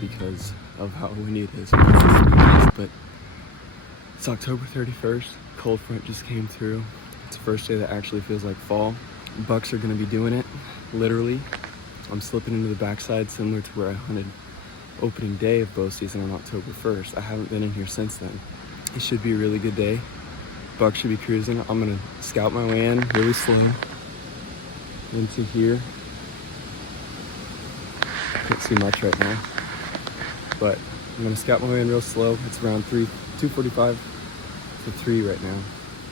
because of how windy it is. But it's October 31st. Cold front just came through. It's the first day that actually feels like fall. Bucks are gonna be doing it, literally. I'm slipping into the backside similar to where I hunted opening day of bow season on October 1st. I haven't been in here since then. It should be a really good day. Bucks should be cruising. I'm gonna scout my way in really slow into here. Can't see much right now, but I'm gonna scout my way in real slow. It's around 2:45 to 3 right now.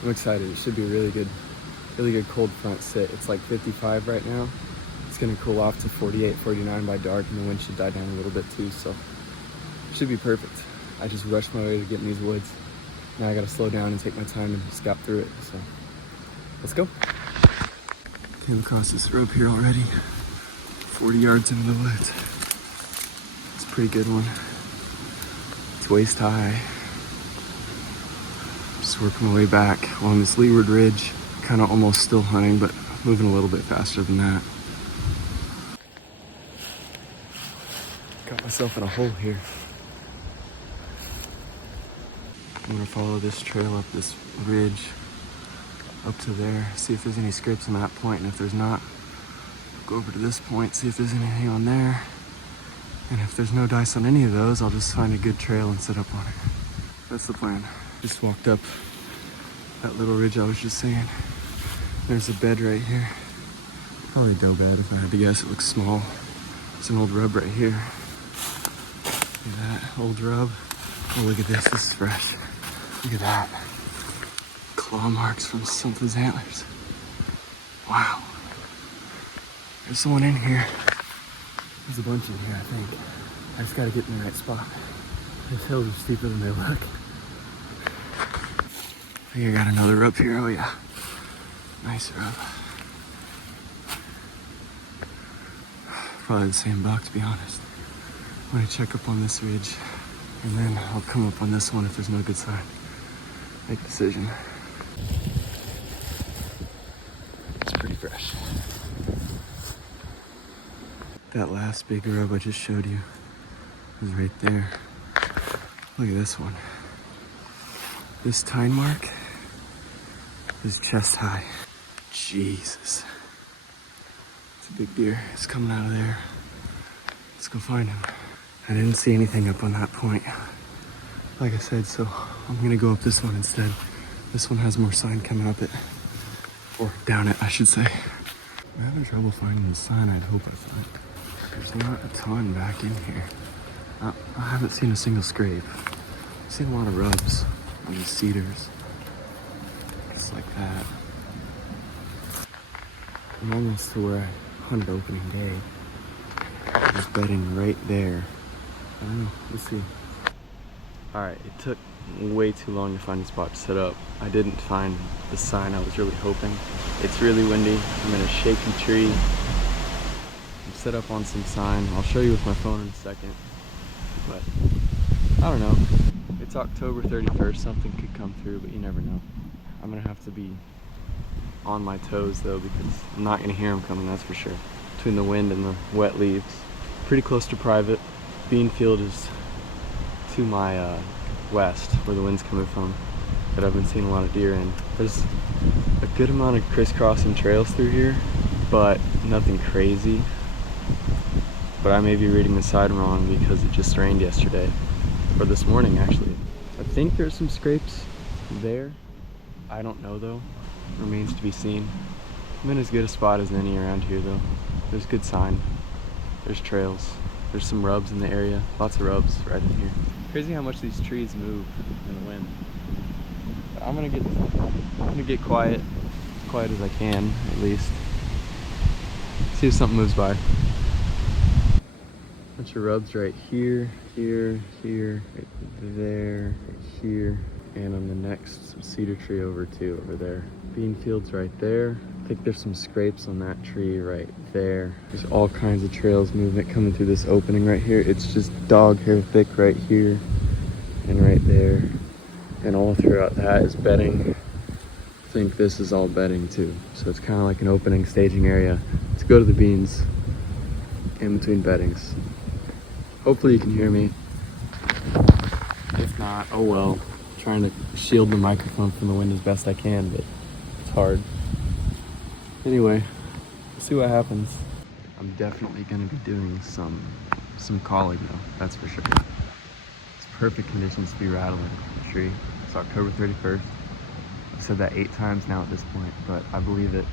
I'm excited. It should be a really good cold front sit. It's like 55 right now. It's gonna cool off to 48, 49 by dark, and the wind should die down a little bit too, so it should be perfect. I just rushed my way to get in these woods. Now I gotta slow down and take my time and scout through it, so let's go. Came across this rope here already, 40 yards into the woods. It's a pretty good one. It's waist high. Just working my way back along this leeward ridge, kind of almost still hunting, but moving a little bit faster than that. Got myself in a hole here. I'm gonna follow this trail up this ridge up to there, see if there's any scrapes on that point, and if there's not, go over to this point, see if there's anything on there. And if there's no dice on any of those, I'll just find a good trail and sit up on it. That's the plan. Just walked up that little ridge I was just saying. There's a bed right here. Probably a doe bed if I had to guess. It looks small. There's an old rub right here. Look at that old rub. Oh, look at this. This is fresh. Look at that. Claw marks from something's antlers. Wow. There's someone in here. There's a bunch in here, I think. I just gotta get in the right spot. These hills are steeper than they look. I think I got another rub here. Oh yeah. Nice rub. Probably the same buck, to be honest. I'm gonna check up on this ridge, and then I'll come up on this one if there's no good sign. Make a decision. It's pretty fresh. That last big rub I just showed you is right there. Look at this one. This tine mark is chest high. Jesus. It's a big deer. It's coming out of there. Let's go find him. I didn't see anything up on that point, like I said, so I'm gonna go up this one instead. This one has more sign coming up it, or down it, I should say. I'm having trouble finding the sign I'd hope I find. There's not a ton back in here. I haven't seen a single scrape. I've seen a lot of rubs on these cedars, just like that. I'm almost to where I hunted opening day. There's bedding right there. I don't know, let's see. All right, it took way too long to find a spot to set up. I didn't find the sign I was really hoping. It's really windy. I'm in a shaky tree. I'm set up on some sign. I'll show you with my phone in a second. But I don't know. It's October 31st. Something could come through, but you never know. I'm gonna have to be on my toes though, because I'm not gonna hear them coming, that's for sure. Between the wind and the wet leaves. Pretty close to private. Bean field is to my west, where the wind's coming from, that I've been seeing a lot of deer in. There's a good amount of crisscrossing trails through here, but nothing crazy. But I may be reading the sign wrong because it just rained yesterday, or this morning actually. I think there's some scrapes there. I don't know though, remains to be seen. I'm in as good a spot as any around here though. There's good sign, there's trails. There's some rubs in the area, lots of rubs right in here. Crazy how much these trees move in the wind. But I'm gonna get quiet, as quiet as I can at least. See if something moves by. Bunch of rubs right here, here, here, right there, right here, and on the next cedar tree over there. Bean fields right there. I think there's some scrapes on that tree right there. There's all kinds of trails movement coming through this opening right here. It's just dog hair thick right here and right there. And all throughout that is bedding. I think this is all bedding too. So it's kind of like an opening staging area to go to the beans in between beddings. Hopefully you can hear me. If not, oh well. Trying to shield the microphone from the wind as best I can, but it's hard. Anyway, we'll see what happens. I'm definitely gonna be doing some calling though, that's for sure. It's perfect conditions to be rattling a tree. It's October 31st. I've said that 8 times now at this point, but I believe it.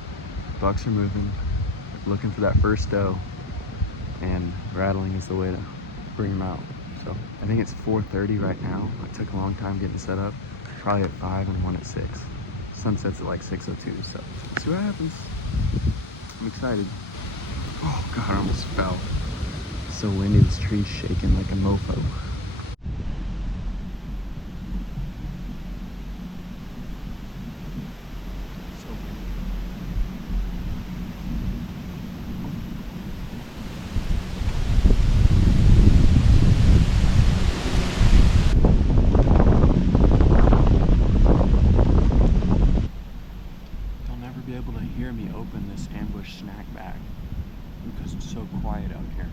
Bucks are moving, looking for that first doe, and rattling is the way to bring them out. So I think it's 4:30 right now. It took a long time getting set up. Probably at 5 and one at 6. Sunset's at like 6:02, so let's see what happens. I'm excited. Oh God, I almost fell. It's so windy, this tree's shaking like a mofo. Be able to hear me open this ambush snack bag because it's so quiet out here.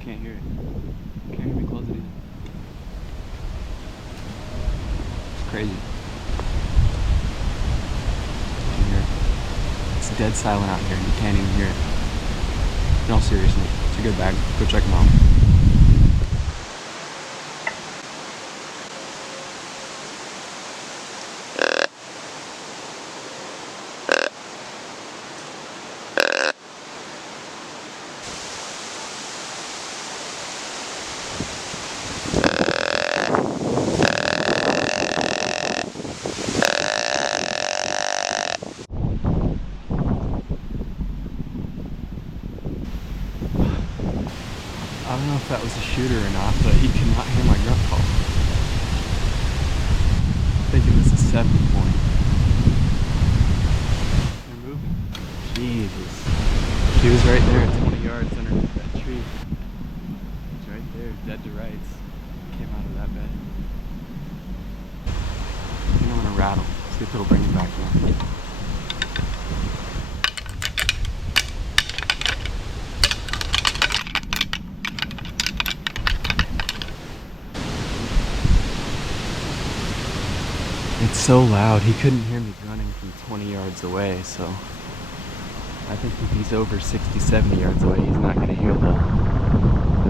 Can't hear it. Can't hear me close it either. It's crazy. You can hear it. It's dead silent out here. You can't even hear it. In all seriousness, it's a good bag. Go check them out. I don't know if that was a shooter or not, but he could not hear my grunt call. I think it was a 7 point. They're moving. Jesus. She was right there at 20 yards underneath that tree. She's right there, dead to rights. Came out of that bed. I think I'm gonna rattle. See if it'll bring him back down. It's so loud, he couldn't hear me grunting from 20 yards away, so I think if he's over 60, 70 yards away, he's not going to hear the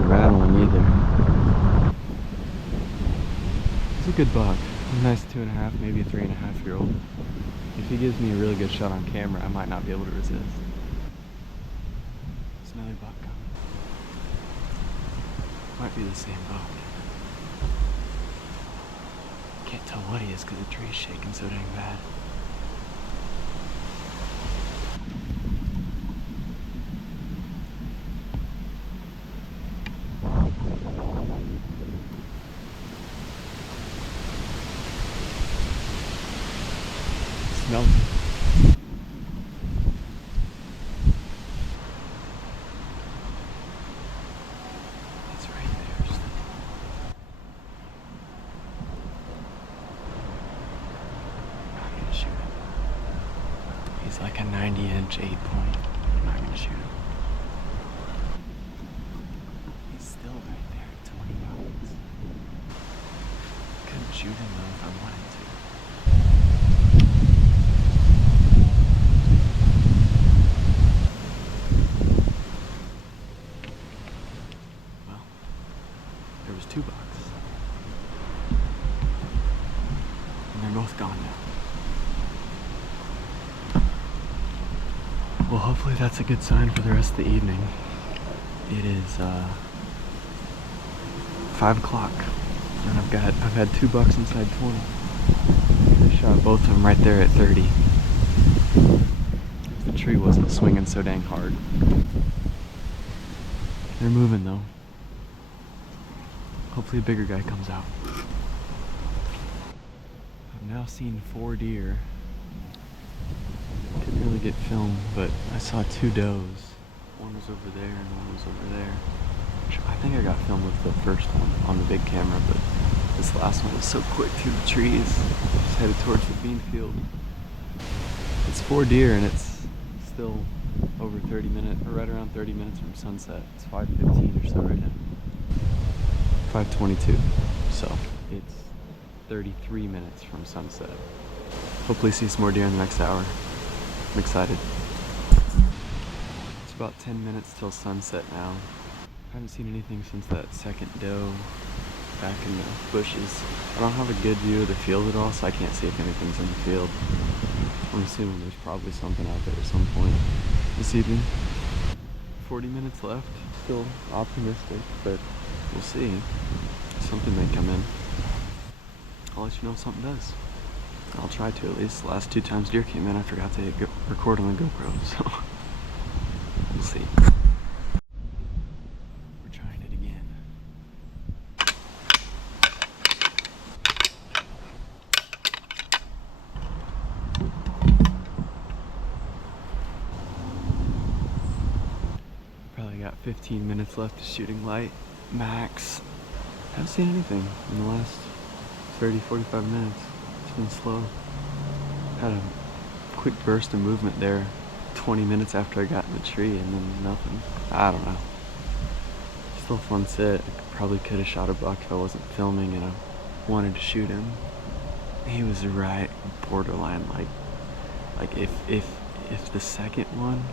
rattling either. He's a good buck. A nice 2.5, maybe a 3.5-year-old. If he gives me a really good shot on camera, I might not be able to resist. There's another buck coming. Might be the same buck. Can't tell what he is because the tree's shaking so dang bad. Smells it. It's right there. I'm gonna shoot him. He's like a 90-inch 8 point. I'm not gonna shoot him. He's still right there at 20 yards. Couldn't shoot him though if I wanted to. Well, there was 2 bucks. And they're both gone now. Well, hopefully that's a good sign for the rest of the evening. It is 5 o'clock, and I've had 2 bucks inside 20. I shot both of them right there at 30. If the tree wasn't swinging so dang hard. They're moving though. Hopefully a bigger guy comes out. I've now seen 4 deer. Couldn't really get film, but I saw 2 does. One was over there and one was over there. I think I got film with the first one on the big camera, but this last one was so quick through the trees. Just headed towards the bean field. It's 4 deer and it's still over 30 minutes, or right around 30 minutes from sunset. It's 5:15 or so right now. 5:22. So it's 33 minutes from sunset. Hopefully see some more deer in the next hour. I'm excited. It's about 10 minutes till sunset now. I haven't seen anything since that second doe back in the bushes. I don't have a good view of the field at all, so I can't see if anything's in the field. I'm assuming there's probably something out there at some point this evening. 40 minutes left. Still optimistic, but we'll see. Something may come in. I'll let you know if something does. I'll try to at least. The last 2 times deer came in, I forgot to record on the GoPro, so we'll see. We're trying it again. Probably got 15 minutes left of shooting light, max. Haven't seen anything in the last 30-45 minutes. It's been slow. Had a quick burst of movement there 20 minutes after I got in the tree, and then nothing. I don't know. Still a fun sit. I probably could have shot a buck if I wasn't filming and I wanted to shoot him. He was right borderline, like if the second one,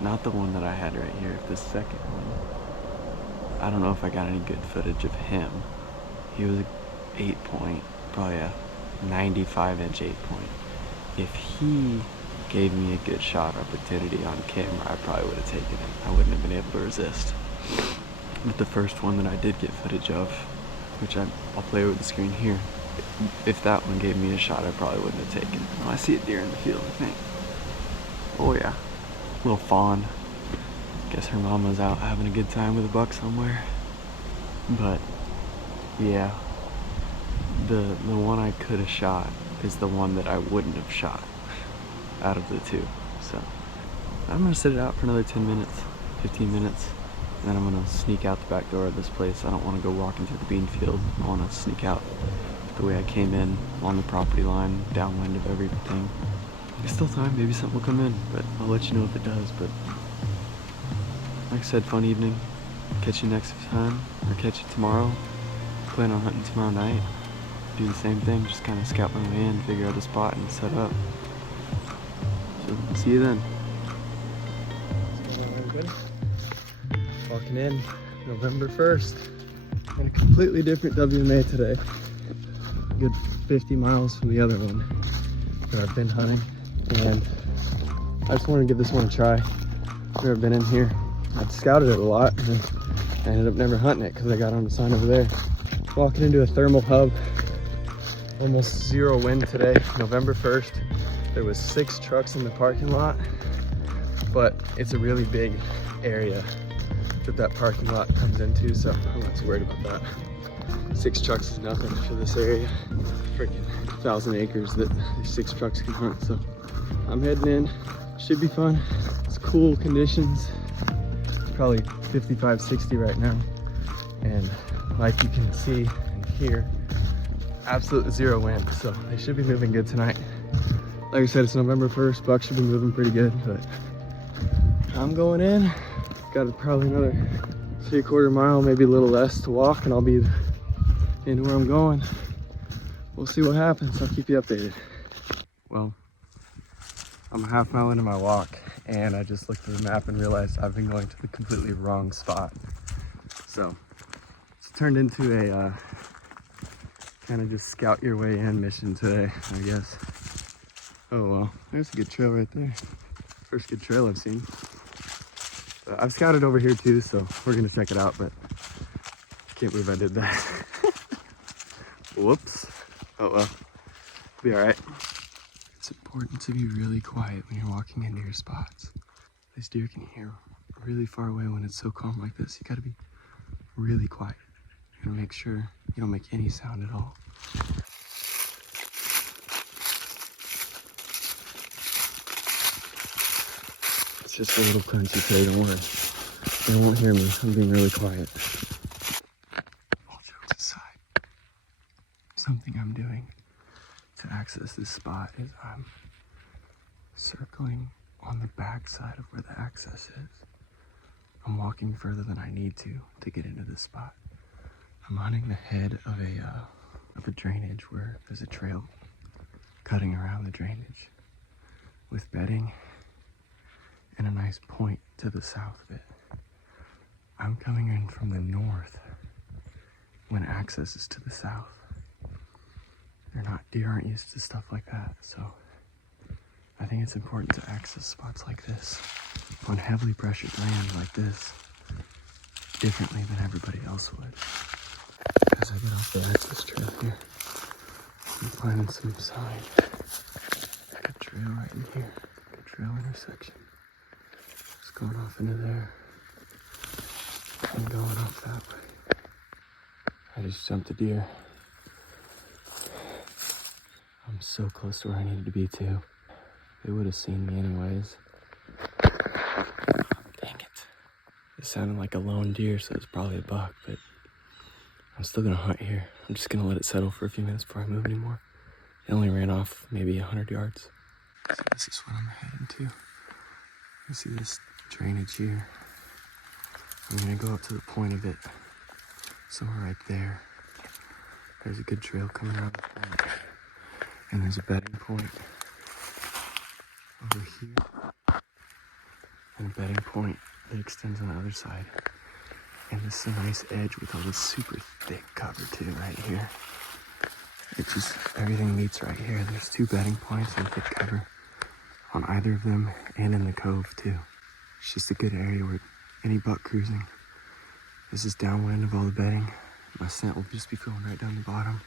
not the one that I had right here, if the second one, I don't know if I got any good footage of him. He was a 8-point, probably a 95-inch 8-point. If he gave me a good shot opportunity on camera, I probably would have taken it. I wouldn't have been able to resist. But the first one that I did get footage of, which I'll play with the screen here, if that one gave me a shot, I probably wouldn't have taken it. Oh, I see a deer in the field, I think. Oh yeah, little fawn. Guess her mama's out having a good time with a buck somewhere. But yeah, the one I could have shot is the one that I wouldn't have shot out of the 2. So I'm gonna sit it out for another 10 minutes, 15 minutes, and then I'm gonna sneak out the back door of this place. I don't want to go walking through the bean field. I want to sneak out the way I came in, along the property line, downwind of everything. There's still time, maybe something will come in, but I'll let you know if it does. But like I said, fun evening. Catch you next time, or catch you tomorrow. Plan on hunting tomorrow night. Do the same thing, just kind of scout my way in, figure out a spot and set up. So see you then. What's going on, everybody? Walking in November 1st in a completely different WMA today. A good 50 miles from the other one that I've been hunting, and I just want to give this one a try. I've never been in here. I've scouted it a lot, and I ended up never hunting it because I got on the sign over there. Walking into a thermal hub. Almost 0 wind today, November 1st. There was 6 trucks in the parking lot, but it's a really big area that parking lot comes into, so I'm not too worried about that. 6 trucks is nothing for this area. Freaking 1,000 acres that these 6 trucks can hunt, so I'm heading in. Should be fun. It's cool conditions. It's probably 55, 60 right now, and like you can see and hear, absolute 0 wind, so they should be moving good tonight. Like I said, it's November 1st. Bucks should be moving pretty good, but I'm going in. Got probably another 3/4 mile, maybe a little less to walk, and I'll be into where I'm going. We'll see what happens. I'll keep you updated. Well, I'm a half mile into my walk, and I just looked at the map and realized I've been going to the completely wrong spot. So it's turned into a kind of just scout your way in mission today, I guess. Oh well, there's a good trail right there. First good trail I've seen. But I've scouted over here too, so we're gonna check it out, but I can't believe I did that. Whoops. Oh well, be all right. It's important to be really quiet when you're walking into your spots. These deer can hear really far away when it's so calm like this. You gotta be really quiet. You gotta make sure you don't make any sound at all. It's just a little crunchy today, don't worry. They won't hear me. I'm being really quiet. All jokes aside, something I'm doing to access this spot is I'm circling on the back side of where the access is. I'm walking further than I need to get into this spot. I'm hunting the head of a drainage where there's a trail cutting around the drainage with bedding and a nice point to the south of it. I'm coming in from the north when access is to the south. Deer aren't used to stuff like that, so I think it's important to access spots like this on heavily pressured land like this differently than everybody else would. As I get off the access trail here, I'm finding some sign. Good trail right in here. Good trail intersection. Just going off into there and going off that way. I just jumped a deer. I'm so close to where I needed to be too. They would have seen me anyways. Dang it. It sounded like a lone deer, so it's probably a buck, but I'm still gonna hunt here. I'm just gonna let it settle for a few minutes before I move anymore. It only ran off maybe 100 yards. So this is what I'm heading to. You see this drainage here. I'm gonna go up to the point of it, somewhere right there. There's a good trail coming around the point. And there's a bedding point over here. And a bedding point that extends on the other side. And this is a nice edge with all this super thick cover too right here. It just, everything meets right here. There's 2 bedding points and thick cover on either of them and in the cove too. It's just a good area where any buck cruising. This is downwind of all the bedding. My scent will just be going right down the bottom.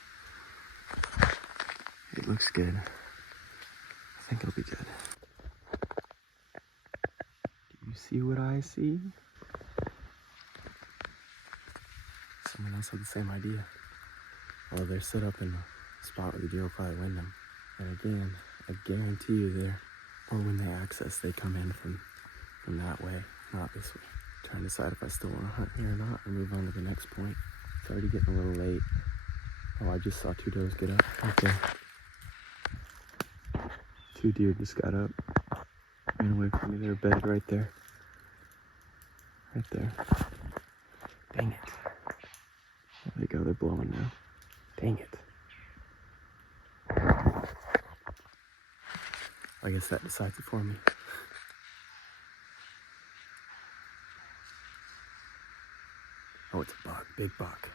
It looks good. I think it'll be good. Do you see what I see? Someone else had the same idea. Well, they're set up in a spot where the deer will probably wind them. And again, I guarantee you or when they access, they come in from that way, not this way. I'm trying to decide if I still want to hunt here or not, or move on to the next point. It's already getting a little late. Oh, I just saw 2 does get up. Okay. 2 deer just got up. Ran away from me. They're bedded right there. Right there. Dang it. There they go. They're blowing now. Dang it. I guess that decides it for me. Oh, it's a buck. Big buck.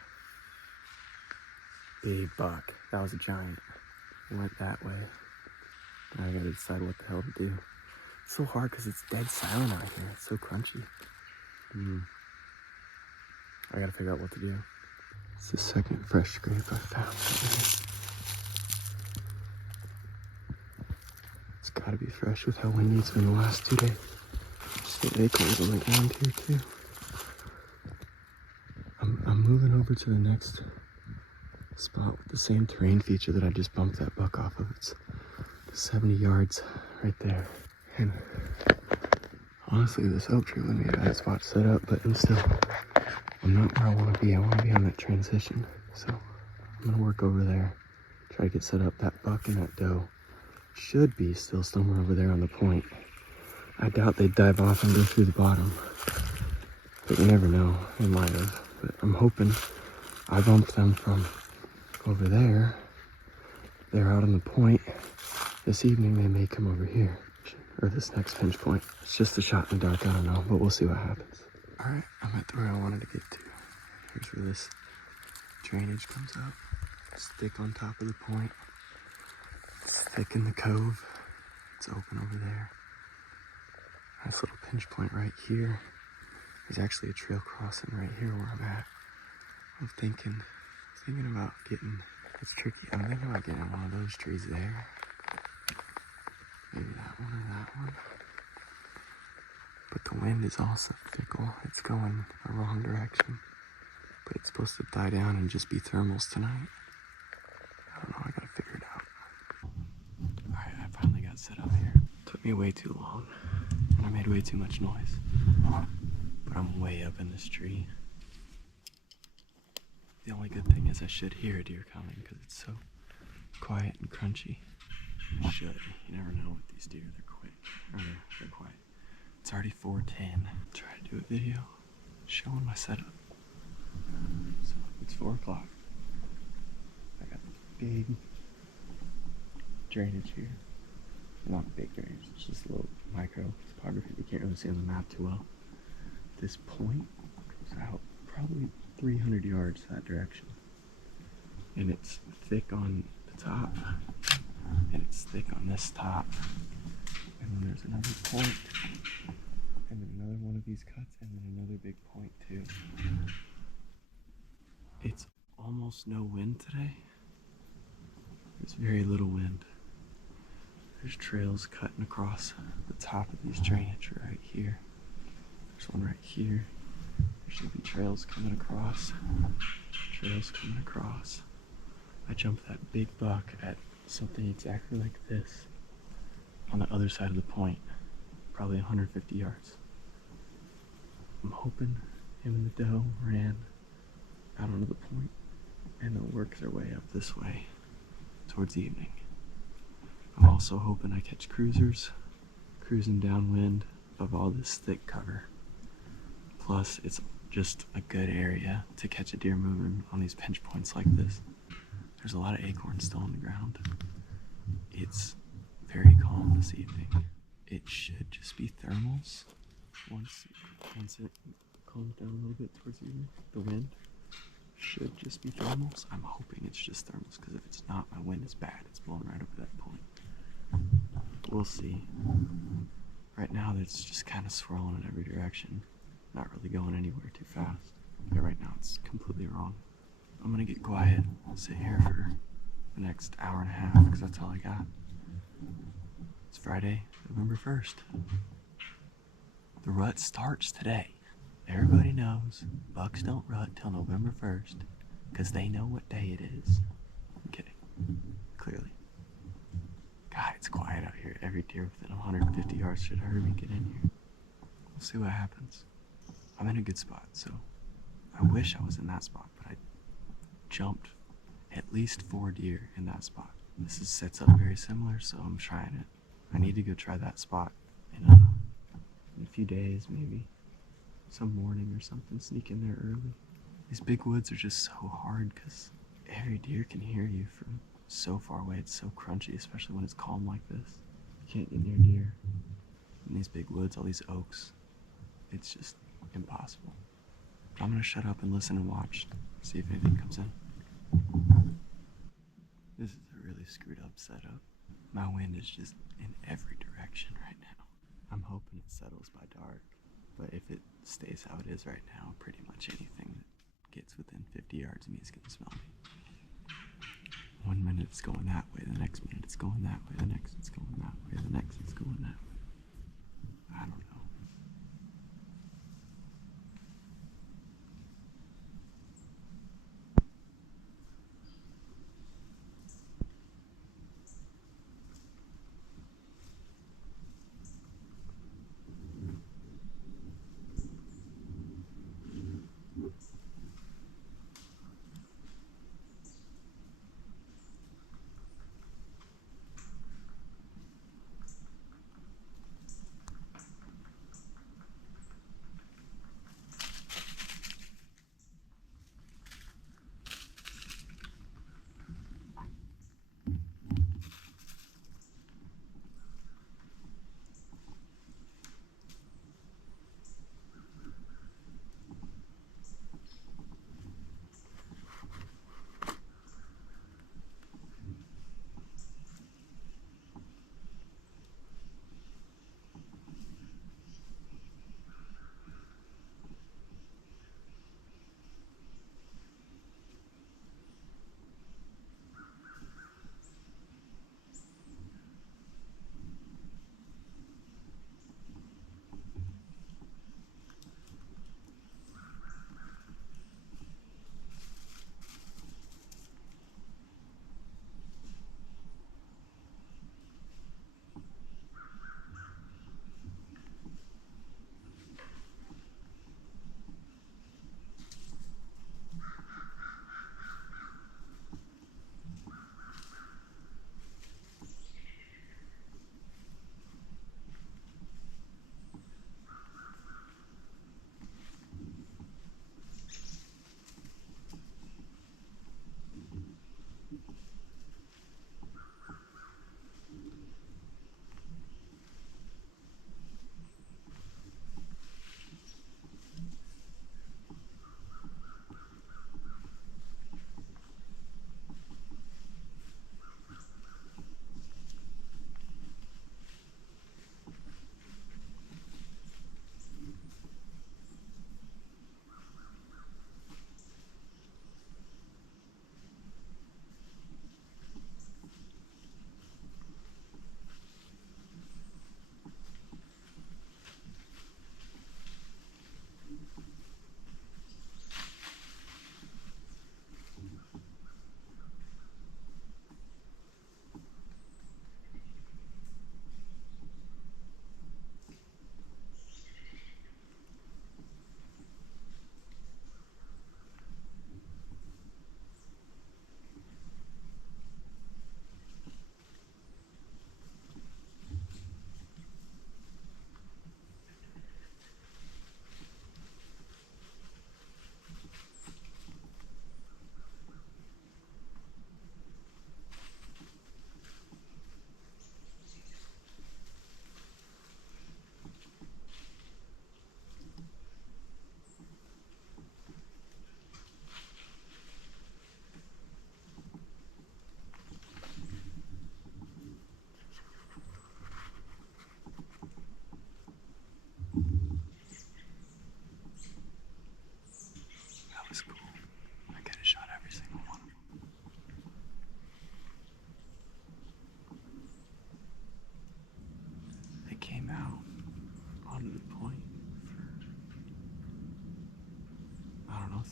Big buck. That was a giant. It went that way. Now I gotta decide what the hell to do. It's so hard because it's dead silent out here. It's so crunchy. I gotta figure out what to do. It's the second fresh scrape I found. It's gotta be fresh with how windy it's been the last 2 days. Just the acorns on the ground here too. I'm moving over to the next spot with the same terrain feature that I just bumped that buck off of. It's 70 yards right there. And honestly, this oak tree wouldn't be a bad spot to set up, but I'm not where I want to be. I want to be on that transition. So I'm going to work over there, try to get set up. That buck and that doe should be still somewhere over there on the point. I doubt they'd dive off and go through the bottom, but you never know. They might have, but I'm hoping I bumped them from over there. They're out on the point. This evening they may come over here, or this next pinch point. It's just a shot in the dark, I don't know, but we'll see what happens. All right, I'm at where I wanted to get to. Here's where this drainage comes up. It's thick on top of the point. It's thick in the cove. It's open over there. Nice little pinch point right here. There's actually a trail crossing right here where I'm at. I'm thinking about getting, it's tricky. I'm thinking about getting one of those trees there. Maybe that one or that one. But the wind is also fickle. It's going the wrong direction. But it's supposed to die down and just be thermals tonight. I don't know, I gotta figure it out. Alright, I finally got set up here. Took me way too long. And I made way too much noise. But I'm way up in this tree. The only good thing is I should hear a deer coming because it's so quiet and crunchy. Should. You never know with these deer. They're quick. Or they're quiet. It's already 4:10. Try to do a video showing my setup. So it's 4 o'clock. I got big drainage here. Not big drainage, it's just a little micro topography. You can't really see on the map too well. This point goes out probably 300 yards that direction. And it's thick on the top, and it's thick on this top. And then there's another point, and then another one of these cuts, and then another big point too. It's almost no wind today. There's very little wind. There's trails cutting across the top of these drainage right here. There's one right here. There should be trails coming across. Trails coming across. I jumped that big buck at something exactly like this on the other side of the point, probably 150 yards. I'm hoping him and the doe ran out onto the point and they'll work their way up this way towards evening. I'm also hoping I catch cruisers cruising downwind of all this thick cover. Plus, it's just a good area to catch a deer moving on these pinch points like this. There's a lot of acorns still on the ground. It's very calm this evening. It should just be thermals once it calms down a little bit towards evening. The wind should just be thermals. I'm hoping it's just thermals, because if it's not, my wind is bad. It's blowing right over that point. We'll see. Right now, it's just kind of swirling in every direction. Not really going anywhere too fast. But right now, it's completely wrong. I'm gonna get quiet. I'll sit here for the next hour and a half, because that's all I got. It's Friday, November 1st. The rut starts today. Everybody knows bucks don't rut till November 1st, because they know what day it is. I'm kidding. Clearly. God, it's quiet out here. Every deer within 150 yards should hurry and get in here. We'll see what happens. I'm in a good spot, so I wish I was in that spot, but I jumped at least 4 deer in that spot. This sets up very similar, so I'm trying it. I need to go try that spot in a few days, maybe. Some morning or something, sneak in there early. These big woods are just so hard because every deer can hear you from so far away. It's so crunchy, especially when it's calm like this. You can't get near deer in these big woods, all these oaks. It's just impossible. But I'm gonna shut up and listen and watch, see if anything comes in. This is a really screwed up setup. My wind is just in every direction right now. I'm hoping it settles by dark, but if it stays how it is right now, pretty much anything that gets within 50 yards of me is gonna smell me. 1 minute it's going that way, the next minute it's going that way, the next it's going that way, the next it's going that way. I don't know.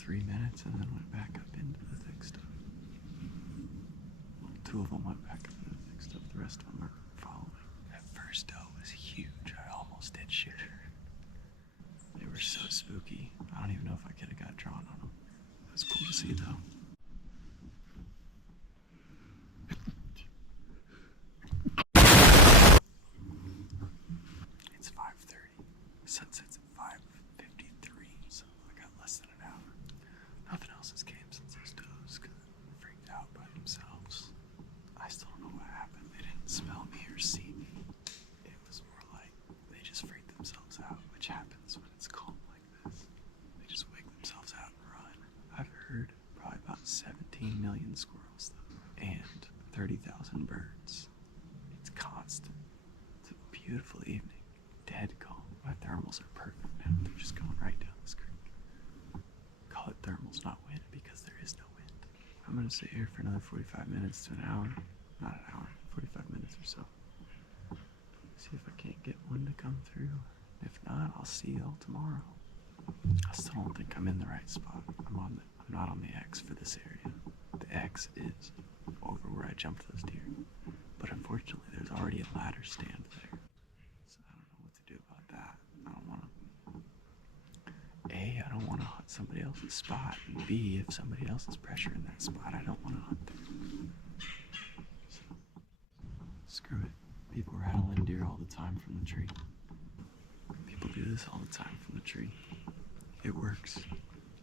3 minutes and then went back up into the thick stuff. Well, 2 of them went back up into the thick stuff. The rest of them are following. That first doe was huge. I almost did shoot her. They were so spooky. I don't even know if I could have got drawn on them. It was cool to see though. It's 5:30. Sunset's at 5:53, so I got less than an hour. Nothing else has came since those does got freaked out by themselves. I still don't know what happened. They didn't smell me or see me. It was more like they just freaked themselves out, which happens when it's calm like this. They just wake themselves out and run. I've heard probably about 17 million squirrels though, and 30,000 birds. It's constant. It's a beautiful evening. Dead calm. My thermals are perfect now. They're just going right down this creek. Call it thermals, not wind, because there is no wind. I'm gonna sit here for another 45 minutes to an hour. Not an hour, 45 minutes or so. See if I can't get one to come through. If not, I'll see y'all tomorrow. I still don't think I'm in the right spot. I'm not on the X for this area. The X is over where I jumped those deer. But unfortunately, there's already a ladder stand there. So I don't know what to do about that. I don't want to hunt somebody else's spot. And B, if somebody else is pressuring that spot, I don't want to hunt there. So, screw it. People rattle in deer all the time from the tree. People do this all the time from the tree. It works.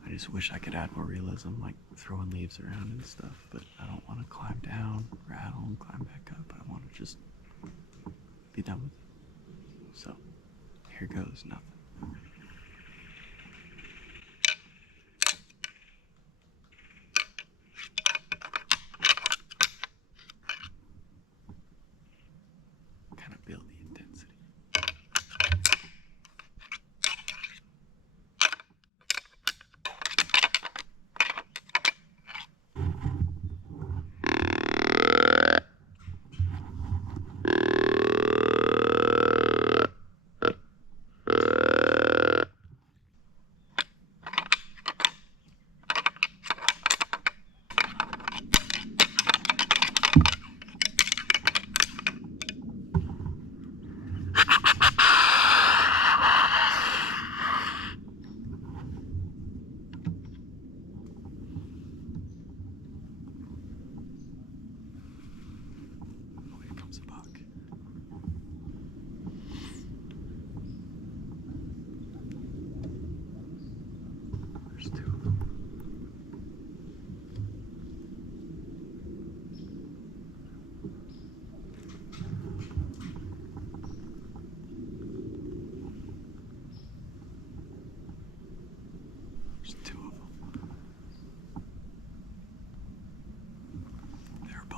I just wish I could add more realism, like throwing leaves around and stuff, but I don't want to climb down, rattle, and climb back up. I want to just be done with it. So, here goes nothing. Kind of build the intensity.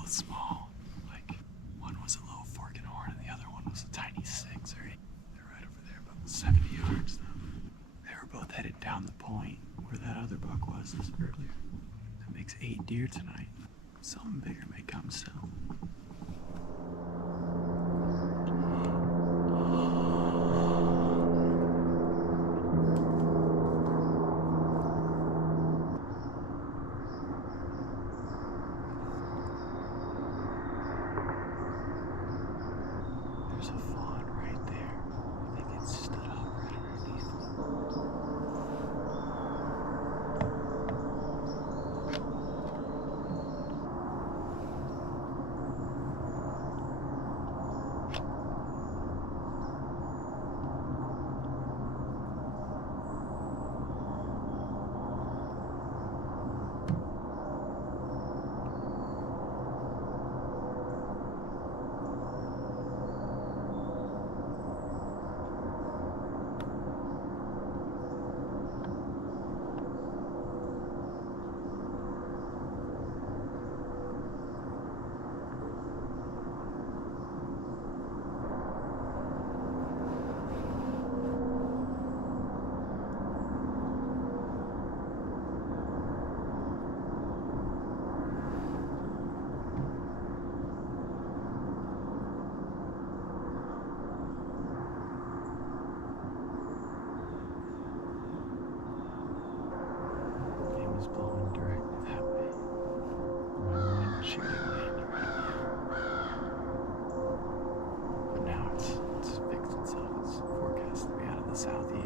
Small, like one was a little fork and horn and the other one was a tiny 6 or 8. They're right over there, about 70 yards though. They were both headed down the point where that other buck was this earlier. That makes 8 deer tonight. Something bigger may come still. There's a fawn right there. I think it stood up right underneath.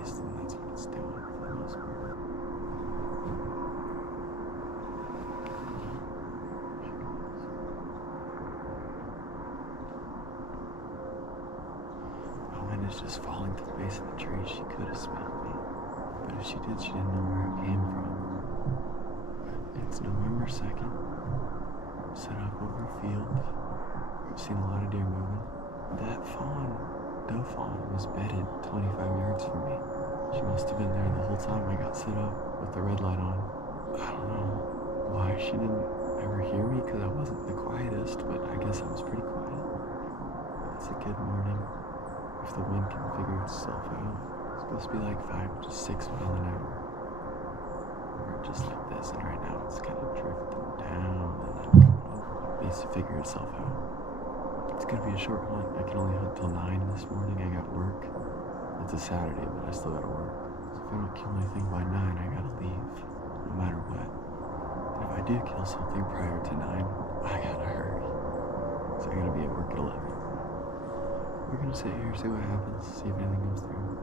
least, and that's what it's doing for the most part. The wind is just falling to the base of the tree. She could have smelled me, but if she did, she didn't know where it came from. It's November 2nd. Set up over a field. I've seen a lot of deer moving. That doe fawn, was bedded 25 yards from me. She must have been there the whole time I got set up with the red light on. I don't know why she didn't ever hear me, because I wasn't the quietest, but I guess I was pretty quiet. It's a good morning if the wind can figure itself out. It's supposed to be like 5 to 6 miles an hour. Or just like this, and right now it's kind of drifting down and then coming up. It needs to figure itself out. It's gonna be a short hunt. I can only hunt till 9 this morning. I got work. It's a Saturday, but I still gotta work. So if I don't kill anything by 9, I gotta leave, no matter what. And if I do kill something prior to 9, I gotta hurry. So I gotta be at work at 11. We're gonna sit here, see what happens, see if anything comes through.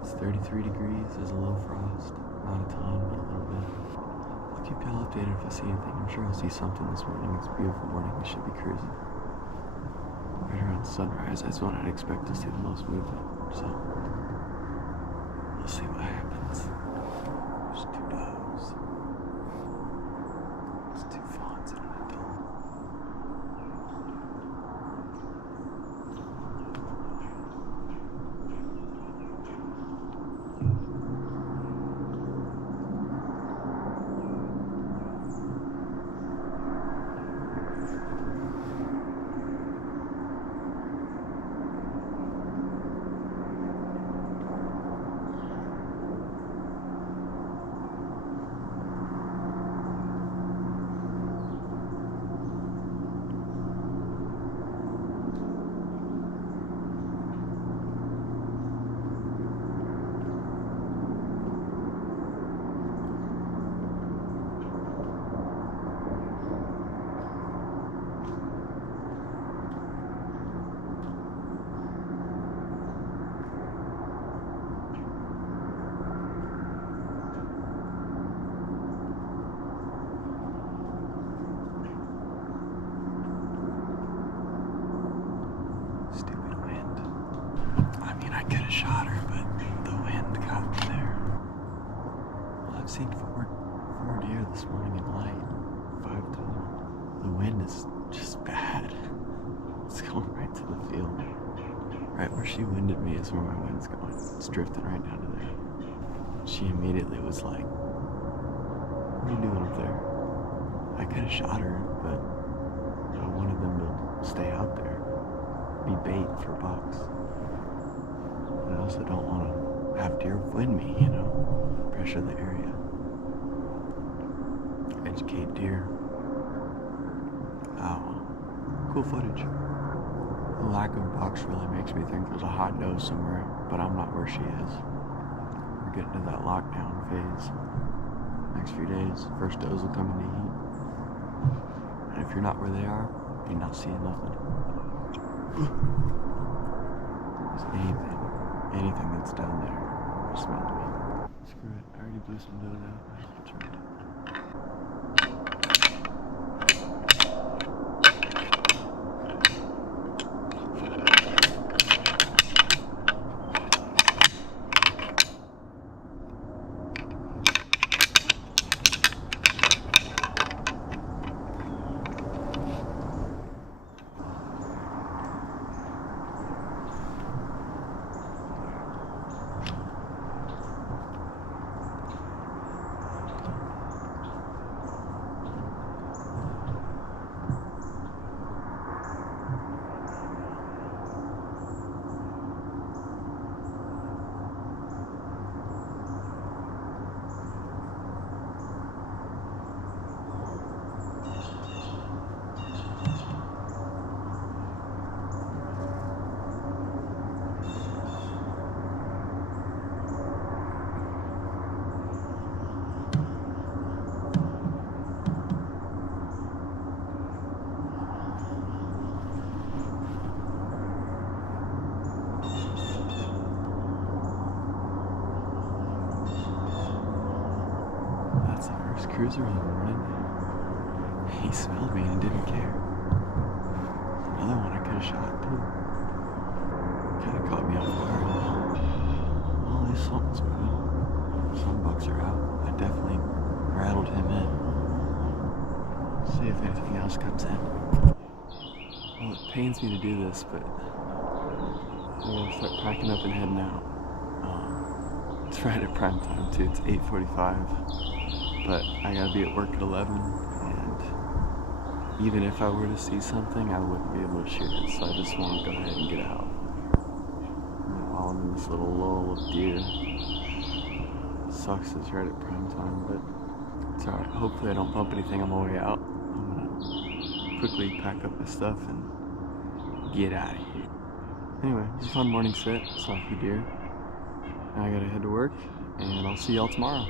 It's 33 degrees, there's a little frost. Not a ton, but a little bit. I'll keep y'all updated if I see anything. I'm sure I'll see something this morning. It's a beautiful morning. We should be cruising. Right around sunrise, that's when I'd expect to see the most movement. So, we'll see what happens. There's 2 does. There's 2 fawns and an adult. I could have shot her, but the wind got me there. Well, I've seen four deer this morning in light, 5 total. The wind is just bad. It's going right to the field. Right where she winded me is where my wind's going. It's drifting right down to there. She immediately was like, "What are you doing up there?" I could have shot her, but I wanted them to stay out there, be bait for bucks. I also don't want to have deer wind me, pressure the area. Educate deer. Oh, cool footage. The lack of bucks really makes me think there's a hot doe somewhere, but I'm not where she is. We're getting to that lockdown phase. Next few days, first does will come into heat. And if you're not where they are, you're not seeing nothing. There's anything that's down there, smelled me. Screw it, I already blew some does out. I have to try it. cruiser in the morning. He smelled me and didn't care. Another one I could have shot too. Kind of caught me off guard. Well, at least something's moving. Some bucks are out. I definitely rattled him in. See if anything else comes in. Well, it pains me to do this, but I'm gonna start packing up and heading out. It's right at prime time too. It's 8:45, but I gotta be at work at 11, and even if I were to see something, I wouldn't be able to shoot it. So I just want to go ahead and get out. While I'm in this little lull of deer. Sucks it's right at prime time, but it's alright. Hopefully I don't bump anything on my way out. I'm gonna quickly pack up my stuff and get out of here. Anyway, it was a fun morning sit. Saw a few deer. Now I gotta head to work, and I'll see y'all tomorrow.